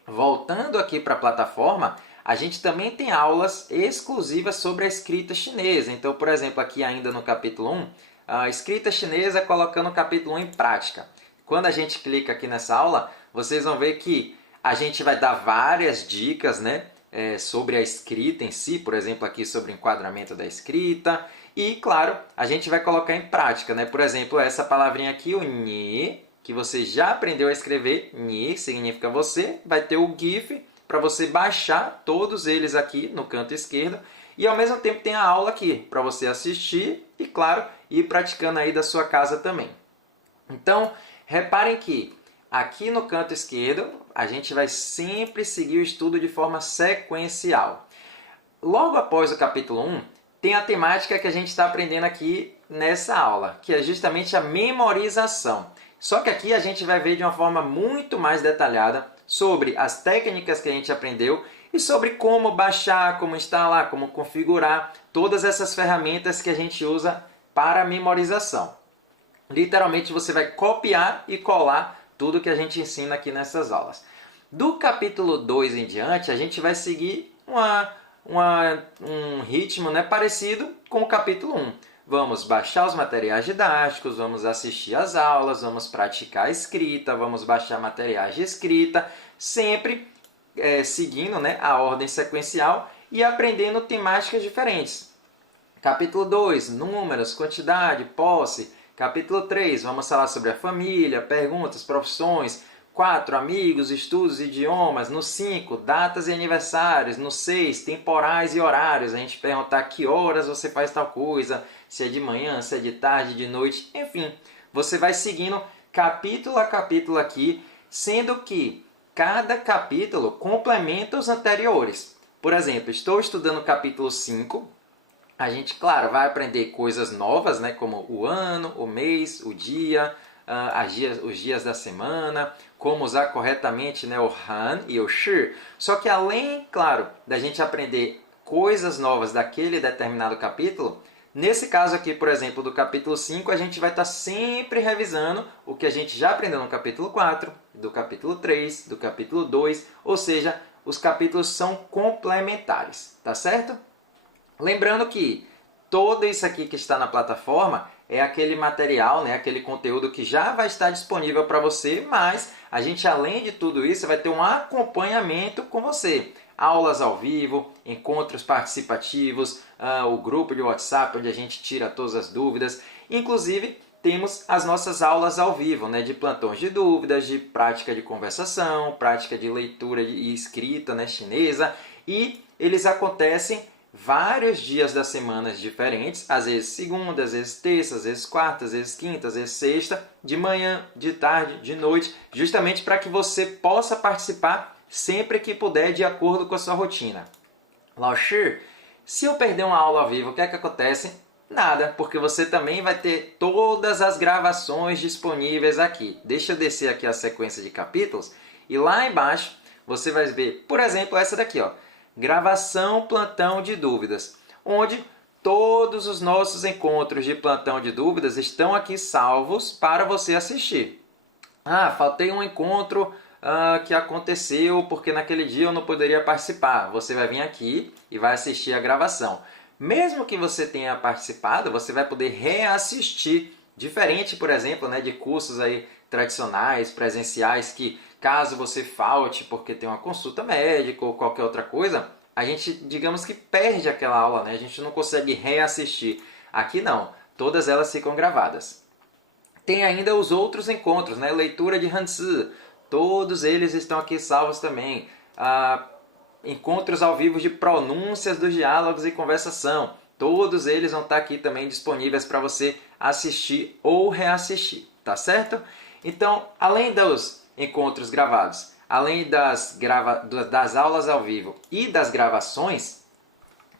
Voltando aqui para a plataforma, a gente também tem aulas exclusivas sobre a escrita chinesa. Então, por exemplo, aqui ainda no capítulo 1, a escrita chinesa colocando o capítulo 1 em prática. Quando a gente clica aqui nessa aula, vocês vão ver que a gente vai dar várias dicas, né, sobre a escrita em si, por exemplo, aqui sobre o enquadramento da escrita. E, claro, a gente vai colocar em prática, né? Por exemplo, essa palavrinha aqui, o ni, que você já aprendeu a escrever, ni significa você, vai ter o GIF para você baixar todos eles aqui no canto esquerdo. E, ao mesmo tempo, tem a aula aqui para você assistir e, claro, ir praticando aí da sua casa também. Então, reparem que aqui no canto esquerdo, a gente vai sempre seguir o estudo de forma sequencial. Logo após o capítulo 1, tem a temática que a gente está aprendendo aqui nessa aula, que é justamente a memorização. Só que aqui a gente vai ver de uma forma muito mais detalhada sobre as técnicas que a gente aprendeu e sobre como baixar, como instalar, como configurar todas essas ferramentas que a gente usa para a memorização. Literalmente você vai copiar e colar tudo que a gente ensina aqui nessas aulas. Do capítulo 2 em diante, a gente vai seguir um ritmo, né, parecido com o capítulo 1. Vamos baixar os materiais didáticos, vamos assistir às aulas, vamos praticar a escrita, vamos baixar materiais de escrita, sempre seguindo, né, a ordem sequencial e aprendendo temáticas diferentes. Capítulo 2, números, quantidade, posse. Capítulo 3, vamos falar sobre a família, perguntas, profissões. 4, amigos, estudos, idiomas. No 5, datas e aniversários. No 6, temporais e horários. A gente perguntar que horas você faz tal coisa, se é de manhã, se é de tarde, de noite. Enfim, você vai seguindo capítulo a capítulo aqui, sendo que cada capítulo complementa os anteriores. Por exemplo, estou estudando o capítulo 5. A gente, claro, vai aprender coisas novas, né, como o ano, o mês, o dia, os dias da semana, como usar corretamente, né, o han e o shi. Só que além, claro, da gente aprender coisas novas daquele determinado capítulo, nesse caso aqui, por exemplo, do capítulo 5, a gente vai estar sempre revisando o que a gente já aprendeu no capítulo 4, do capítulo 3, do capítulo 2, ou seja, os capítulos são complementares, tá certo? Lembrando que tudo isso aqui que está na plataforma é aquele material, né, aquele conteúdo que já vai estar disponível para você, mas a gente, além de tudo isso, vai ter um acompanhamento com você. Aulas ao vivo, encontros participativos, o grupo de WhatsApp onde a gente tira todas as dúvidas. Inclusive, temos as nossas aulas ao vivo, né, de plantões de dúvidas, de prática de conversação, prática de leitura e escrita, né, chinesa. E eles acontecem vários dias das semanas diferentes, às vezes segunda, às vezes terça, às vezes quarta, às vezes quinta, às vezes sexta, de manhã, de tarde, de noite, justamente para que você possa participar sempre que puder, de acordo com a sua rotina. Laoshi, se eu perder uma aula ao vivo, o que é que acontece? Nada, porque você também vai ter todas as gravações disponíveis aqui. Deixa eu descer aqui a sequência de capítulos e lá embaixo você vai ver, por exemplo, essa daqui, ó. Gravação Plantão de Dúvidas, onde todos os nossos encontros de plantão de dúvidas estão aqui salvos para você assistir. Faltei um encontro que aconteceu porque naquele dia eu não poderia participar. Você vai vir aqui e vai assistir a gravação. Mesmo que você tenha participado, você vai poder reassistir. Diferente, por exemplo, né, de cursos aí tradicionais, presenciais, que caso você falte porque tem uma consulta médica ou qualquer outra coisa, a gente, digamos que perde aquela aula, né? A gente não consegue reassistir. Aqui não, todas elas ficam gravadas. Tem ainda os outros encontros, né? Leitura de Hanzi, todos eles estão aqui salvos também. Encontros ao vivo de pronúncias dos diálogos e conversação, todos eles vão estar aqui também disponíveis para você assistir ou reassistir, tá certo? Então, além dos encontros gravados, além das aulas ao vivo e das gravações,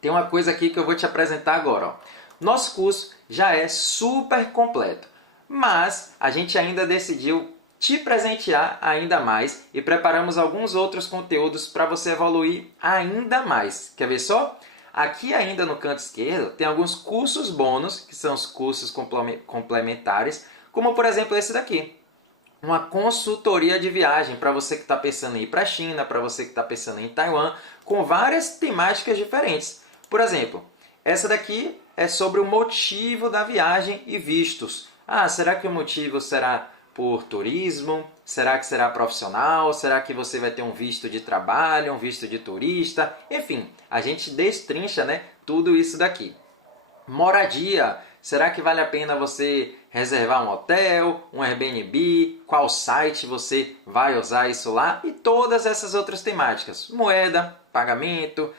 tem uma coisa aqui que eu vou te apresentar agora. Ó. Nosso curso já é super completo, mas a gente ainda decidiu te presentear ainda mais e preparamos alguns outros conteúdos para você evoluir ainda mais. Quer ver só? Aqui ainda no canto esquerdo tem alguns cursos bônus, que são os cursos complementares, como por exemplo esse daqui. Uma consultoria de viagem para você que está pensando em ir para a China, para você que está pensando em ir em Taiwan, com várias temáticas diferentes. Por exemplo, essa daqui é sobre o motivo da viagem e vistos. Será que o motivo será por turismo? Será que será profissional? Será que você vai ter um visto de trabalho, um visto de turista? Enfim, a gente destrincha, né, tudo isso daqui. Moradia. Será que vale a pena você reservar um hotel, um Airbnb? Qual site você vai usar isso lá? E todas essas outras temáticas. Moeda, pagamento,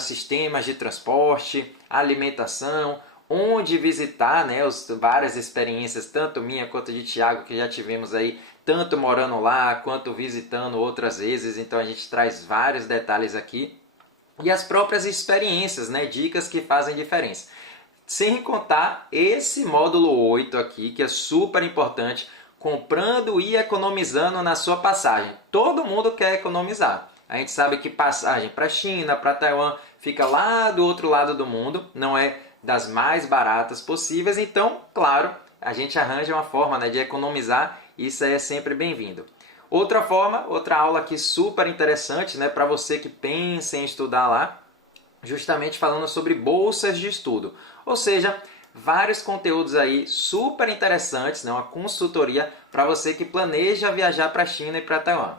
sistemas de transporte, alimentação, onde visitar, né, várias experiências, tanto minha quanto de Thiago, que já tivemos aí, tanto morando lá, quanto visitando outras vezes. Então a gente traz vários detalhes aqui. E as próprias experiências, né, dicas que fazem diferença. Sem contar esse módulo 8 aqui, que é super importante, comprando e economizando na sua passagem. Todo mundo quer economizar. A gente sabe que passagem para a China, para Taiwan, fica lá do outro lado do mundo, não é das mais baratas possíveis. Então, claro, a gente arranja uma forma, né, de economizar, isso é sempre bem-vindo. Outra forma, outra aula aqui super interessante, né, para você que pensa em estudar lá, justamente falando sobre bolsas de estudo. Ou seja, vários conteúdos aí super interessantes, né? Uma consultoria para você que planeja viajar para a China e para Taiwan.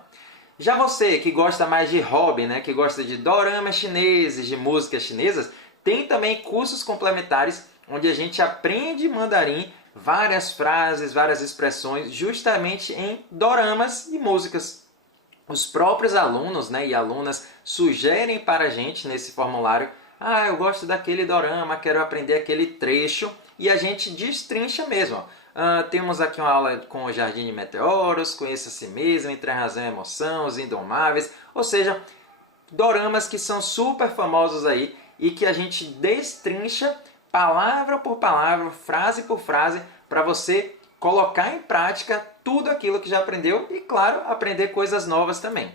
Já você que gosta mais de hobby, né? Que gosta de doramas chineses, de músicas chinesas, tem também cursos complementares onde a gente aprende mandarim, várias frases, várias expressões, justamente em doramas e músicas. Os próprios alunos, né, e alunas sugerem para a gente nesse formulário: eu gosto daquele dorama, quero aprender aquele trecho, e a gente destrincha mesmo. Temos aqui uma aula com o Jardim de Meteoros, Conheça a Si Mesmo, Entre a Razão e a Emoção, Os Indomáveis, ou seja, doramas que são super famosos aí e que a gente destrincha palavra por palavra, frase por frase, para você colocar em prática tudo aquilo que já aprendeu e, claro, aprender coisas novas também.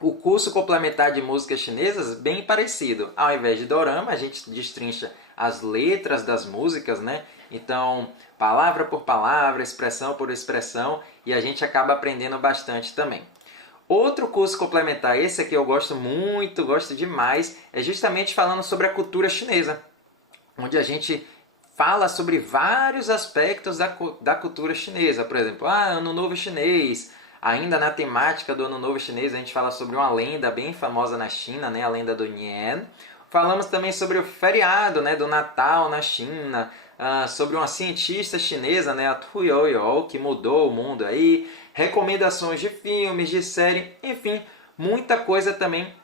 O curso complementar de músicas chinesas, bem parecido. Ao invés de dorama, a gente destrincha as letras das músicas, né? Então, palavra por palavra, expressão por expressão, e a gente acaba aprendendo bastante também. Outro curso complementar, esse aqui eu gosto muito, gosto demais, é justamente falando sobre a cultura chinesa, onde a gente fala sobre vários aspectos da cultura chinesa. Por exemplo, Ano Novo Chinês. Ainda na temática do Ano Novo Chinês, a gente fala sobre uma lenda bem famosa na China, né? A lenda do Nian. Falamos também sobre o feriado, né, do Natal na China, sobre uma cientista chinesa, né, a Tu Youyou, que mudou o mundo aí, recomendações de filmes, de série, enfim, muita coisa também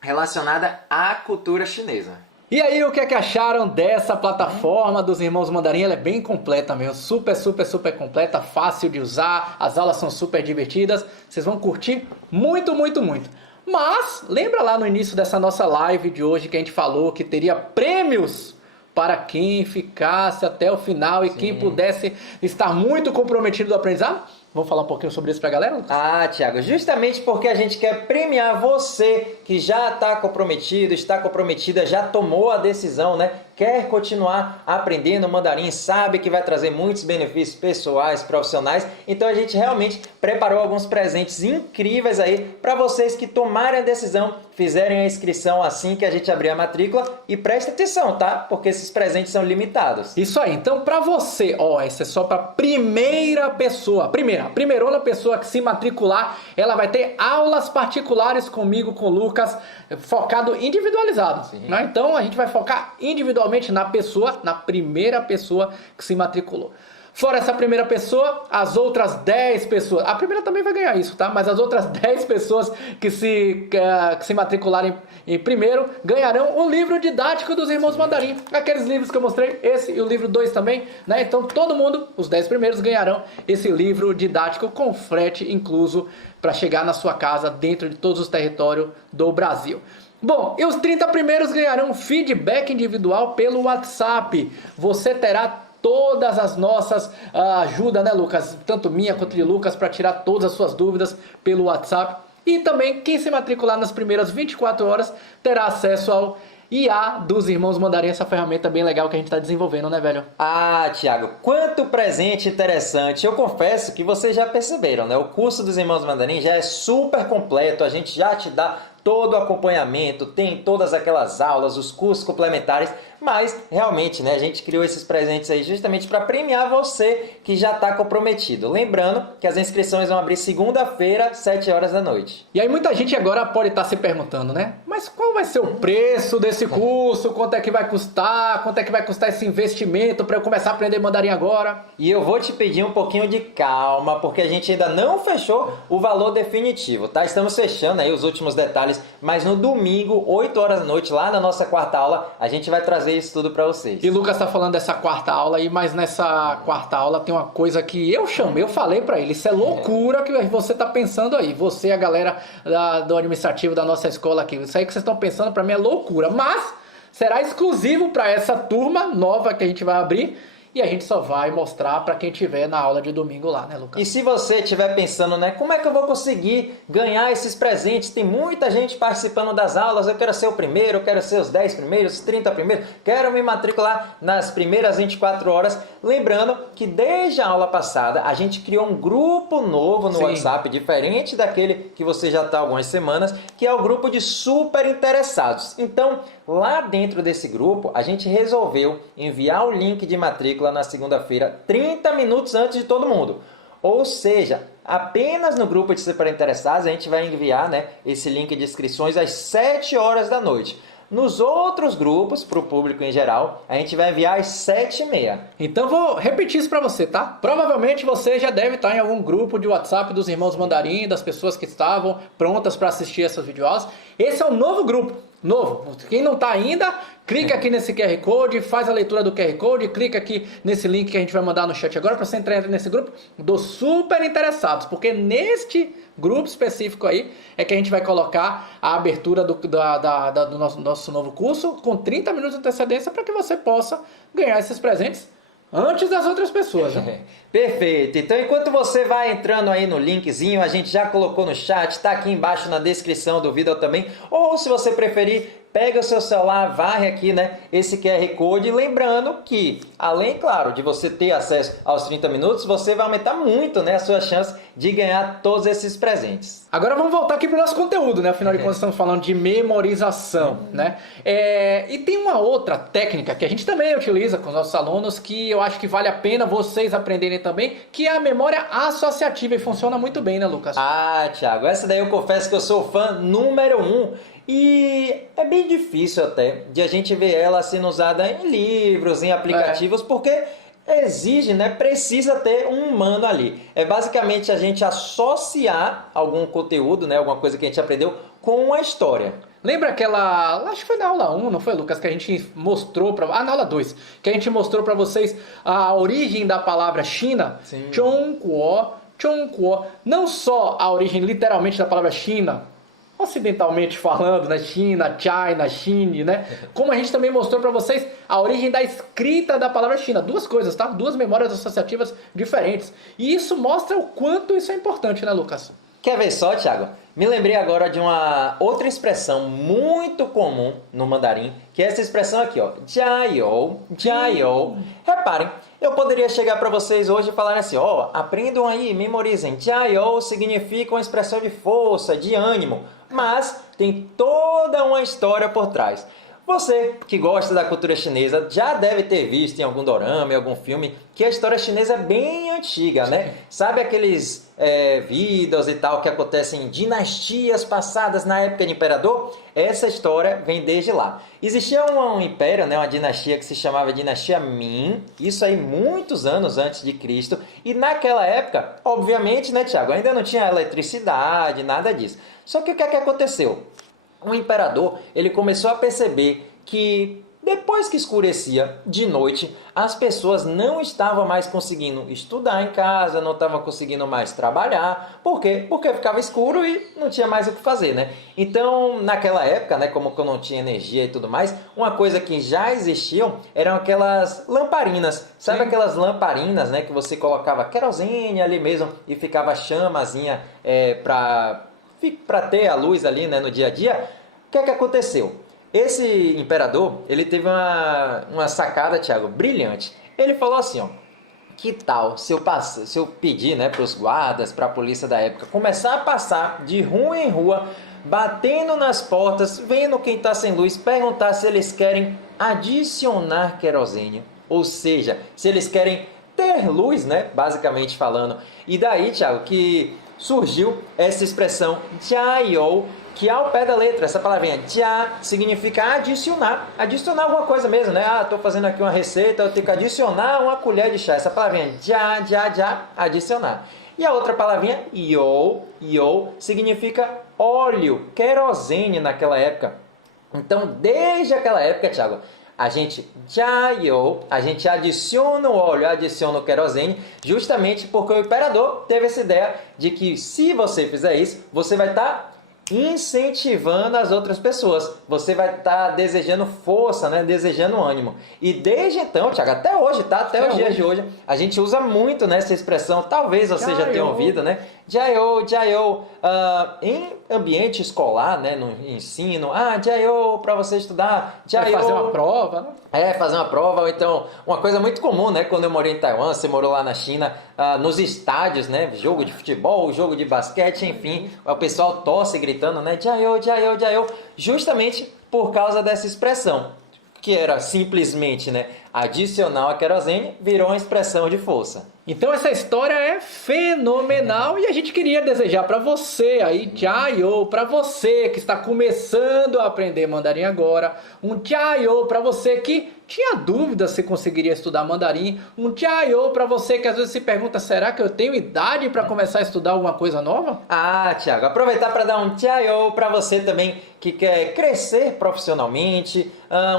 relacionada à cultura chinesa. E aí, o que é que acharam dessa plataforma dos Irmãos Mandarim? Ela é bem completa mesmo, super completa, fácil de usar, as aulas são super divertidas, vocês vão curtir muito, muito, muito. Mas, lembra lá no início dessa nossa live de hoje que a gente falou que teria prêmios para quem ficasse até o final e quem pudesse estar muito comprometido do aprendizado? Vamos falar um pouquinho sobre isso para a galera, Lucas? Thiago, justamente porque a gente quer premiar você que já está comprometido, está comprometida, já tomou a decisão, né? Quer continuar aprendendo mandarim, sabe que vai trazer muitos benefícios pessoais, profissionais. Então a gente realmente preparou alguns presentes incríveis aí para vocês que tomarem a decisão, fizerem a inscrição assim que a gente abrir a matrícula. E presta atenção, tá? Porque esses presentes são limitados. Isso aí. Então para você, esse é só para primeira pessoa. Primeirona pessoa que se matricular, ela vai ter aulas particulares comigo, com o Lucas, focado individualizado. Né? Então a gente vai focar individualmente na pessoa, na primeira pessoa que se matriculou. Fora essa primeira pessoa, as outras 10 pessoas, a primeira também vai ganhar isso, tá? Mas as outras 10 pessoas que se matricularem em primeiro, ganharão o livro didático dos Irmãos Mandarim. Aqueles livros que eu mostrei, esse e o livro 2 também, né? Então todo mundo, os 10 primeiros, ganharão esse livro didático com frete incluso para chegar na sua casa dentro de todos os territórios do Brasil. Bom, e os 30 primeiros ganharão feedback individual pelo WhatsApp. Você terá todas as nossas ajuda, né, Lucas? Tanto minha quanto de Lucas, para tirar todas as suas dúvidas pelo WhatsApp. E também, quem se matricular nas primeiras 24 horas terá acesso ao IA dos Irmãos Mandarim, essa ferramenta bem legal que a gente está desenvolvendo, né, velho? Ah, Thiago, quanto presente interessante. Eu confesso que vocês já perceberam, né? O curso dos Irmãos Mandarim já é super completo, a gente já te dá todo o acompanhamento, tem todas aquelas aulas, os cursos complementares, mas realmente, né, a gente criou esses presentes aí justamente para premiar você que já está comprometido. Lembrando que as inscrições vão abrir segunda-feira, 7 horas da noite. E aí muita gente agora pode estar se perguntando, né? Mas qual vai ser o preço desse curso? Quanto é que vai custar? Quanto é que vai custar esse investimento para eu começar a aprender mandarim agora? E eu vou te pedir um pouquinho de calma, porque a gente ainda não fechou o valor definitivo, tá? Estamos fechando aí os últimos detalhes, mas no domingo, 8 horas da noite, lá na nossa quarta aula, a gente vai trazer isso tudo para vocês. E Lucas está falando dessa quarta aula aí, mas nessa quarta aula tem uma coisa que eu chamei, eu falei para ele, isso é loucura que você está pensando aí, você e a galera do administrativo da nossa escola aqui, isso aí que vocês estão pensando para mim é loucura, mas será exclusivo para essa turma nova que a gente vai abrir. E a gente só vai mostrar para quem tiver na aula de domingo lá, né, Lucas? E se você estiver pensando, né, como é que eu vou conseguir ganhar esses presentes? Tem muita gente participando das aulas, eu quero ser o primeiro, eu quero ser os 10 primeiros, os 30 primeiros, quero me matricular nas primeiras 24 horas. Lembrando que desde a aula passada a gente criou um grupo novo no WhatsApp, diferente daquele que você já está há algumas semanas, que é o grupo de super interessados. Então, lá dentro desse grupo, a gente resolveu enviar o link de matrícula na segunda-feira, 30 minutos antes de todo mundo. Ou seja, apenas no grupo de super interessados a gente vai enviar, né, esse link de inscrições às 7 horas da noite. Nos outros grupos, para o público em geral, a gente vai enviar às 7h30. Então vou repetir isso para você, tá? Provavelmente você já deve estar em algum grupo de WhatsApp dos Irmãos Mandarim, das pessoas que estavam prontas para assistir essas videoaulas. Esse é um novo grupo. Novo. Quem não está ainda, clica aqui nesse QR Code, faz a leitura do QR Code, clica aqui nesse link que a gente vai mandar no chat agora para você entrar nesse grupo dos super interessados, porque neste grupo específico aí é que a gente vai colocar a abertura do nosso novo curso com 30 minutos de antecedência para que você possa ganhar esses presentes antes das outras pessoas, né? Perfeito. Então, enquanto você vai entrando aí no linkzinho, a gente já colocou no chat, está aqui embaixo na descrição do vídeo também. Ou, se você preferir, pega o seu celular, varre aqui, né, esse QR Code. Lembrando que, além, claro, de você ter acesso aos 30 minutos, você vai aumentar muito, né, a sua chance de ganhar todos esses presentes. Agora vamos voltar aqui para o nosso conteúdo, né? Afinal de contas, estamos falando de memorização, né? E tem uma outra técnica que a gente também utiliza com os nossos alunos, que eu acho que vale a pena vocês aprenderem também, que é a memória associativa, e funciona muito bem, né, Lucas? Ah, Thiago, essa daí eu confesso que eu sou fã número 1. E é bem difícil até de a gente ver ela sendo usada em livros, em aplicativos, porque exige, né, precisa ter um humano ali. É basicamente a gente associar algum conteúdo, né, alguma coisa que a gente aprendeu com uma história. Lembra aquela, acho que foi na aula 1, não foi, Lucas, que a gente mostrou na aula 2, que a gente mostrou para vocês a origem da palavra China? Sim. Zhongguo, Zhongguo, não só a origem literalmente da palavra China, ocidentalmente falando, né? China, China, Chine, né? Como a gente também mostrou para vocês a origem da escrita da palavra China. Duas coisas, tá? Duas memórias associativas diferentes. E isso mostra o quanto isso é importante, né, Lucas? Quer ver só, Thiago? Me lembrei agora de uma outra expressão muito comum no mandarim, que é essa expressão aqui, ó. Jiayou, jiayou. Reparem, eu poderia chegar para vocês hoje e falar assim, ó, aprendam aí, memorizem. Jiayou significa uma expressão de força, de ânimo, mas tem toda uma história por trás. Você que gosta da cultura chinesa já deve ter visto em algum dorama, em algum filme, que a história chinesa é bem antiga, né? Sabe aqueles vídeos e tal que acontecem em dinastias passadas na época de imperador? Essa história vem desde lá. Existia um império, né? Uma dinastia que se chamava Dinastia Ming, isso aí muitos anos antes de Cristo, e naquela época, obviamente, né, Tiago, ainda não tinha eletricidade, nada disso. Só que o que é que aconteceu? O imperador, ele começou a perceber que depois que escurecia de noite, as pessoas não estavam mais conseguindo estudar em casa, não estavam conseguindo mais trabalhar. Por quê? Porque ficava escuro e não tinha mais o que fazer, né? Então, naquela época, né, como eu não tinha energia e tudo mais, uma coisa que já existiam eram aquelas lamparinas. Sabe aquelas lamparinas, né, que você colocava querosene ali mesmo e ficava a chamazinha para ter a luz ali, né, no dia a dia? O que é que aconteceu? Esse imperador, ele teve uma sacada, Tiago, brilhante. Ele falou assim, ó, que tal se eu pedir, né, para os guardas, para a polícia da época, começar a passar de rua em rua, batendo nas portas, vendo quem está sem luz, perguntar se eles querem adicionar querosene, ou seja, se eles querem ter luz, né, basicamente falando. E daí, Tiago, que surgiu essa expressão jiayou, que ao pé da letra, essa palavrinha jia significa adicionar alguma coisa mesmo, né? Estou fazendo aqui uma receita, eu tenho que adicionar uma colher de chá. Essa palavrinha jia, adicionar. E a outra palavrinha you significa óleo, querosene naquela época. Então, desde aquela época, Tiago, a gente adiciona o óleo, adiciona o querosene, justamente porque o imperador teve essa ideia de que se você fizer isso, você vai estar incentivando as outras pessoas. Você vai estar desejando força, né? Desejando ânimo. E desde então, Tiago, até hoje, tá? Até os dias de hoje, a gente usa muito nessa expressão. Talvez você já tenha ouvido, né? Jiayou. Em ambiente escolar, né? No ensino. Jiayou para você estudar. Vai fazer uma prova, né? Fazer uma prova. Ou então, uma coisa muito comum, né? Quando eu morei em Taiwan, você morou lá na China, nos estádios, né? Jogo de futebol, jogo de basquete, enfim. O pessoal torce gritando, né? Jiayou. Justamente por causa dessa expressão, que era simplesmente, né, adicional a querosene, virou uma expressão de força. Então essa história é fenomenal e a gente queria desejar para você aí, jiayou, para você que está começando a aprender mandarim agora, um jiayou para você que tinha dúvida se conseguiria estudar mandarim, um jiayou para você que às vezes se pergunta, será que eu tenho idade para começar a estudar alguma coisa nova? Tiago, aproveitar para dar um jiayou para você também que quer crescer profissionalmente,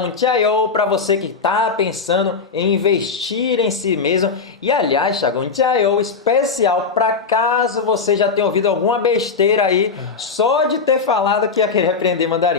um jiayou para você que está pensando em investir em si mesmo. E aliás, Thiago, um jiayou especial para caso você já tenha ouvido alguma besteira aí só de ter falado que ia querer aprender mandarim.